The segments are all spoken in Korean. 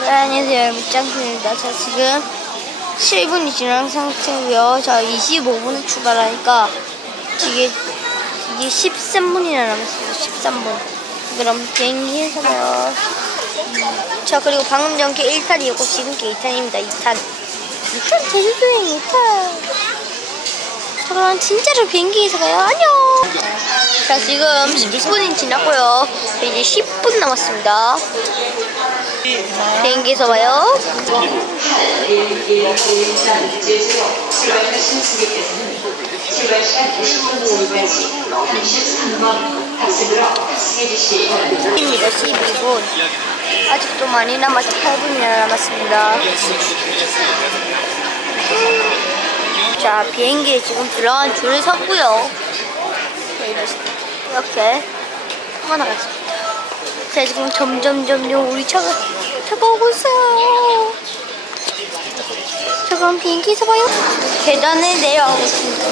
네, 안녕하세요. 짱입니다. 자, 지금 7분이 지난 상태고요. 자, 25분에 출발하니까 이게, 이게 13분이나 남았어요. 13분. 그럼 비행기에서 봐요. 자, 그리고 방금 전게 1탄이었고 지금 게 2탄입니다. 2탄. 2탄 제주도행 2탄. 자, 그럼 진짜로 비행기에서 가요. 안녕! 자, 지금 10분이 지났고요. 이제 10분 남았습니다. 비행기에서 봐요. 입니다 12분. 아직도 많이 남아서 8분이나 남았습니다. 자, 비행기에 지금 들어간 줄을 섰고요. 이렇게 타고 나갔습니다. 자, 지금 점점 점점 우리 차가 다가오고 있어요. 자, 그럼 비행기에서 봐요. 계단을 내려가고 있습니다.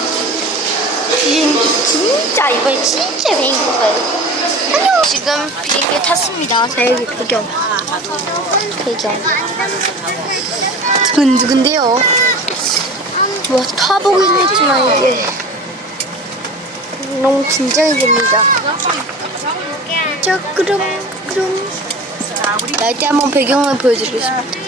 비행기 진짜 이번에 진짜 비행기 가요. 안녕. 지금 비행기 탔습니다. 자, 여기 배경. 배경. 두근두근데요. 뭐 타보긴 했지만 이게 너무 긴장이 됩니다. 자, 그럼 그럼 나 이때 한번 배경을 보여드리겠습니다.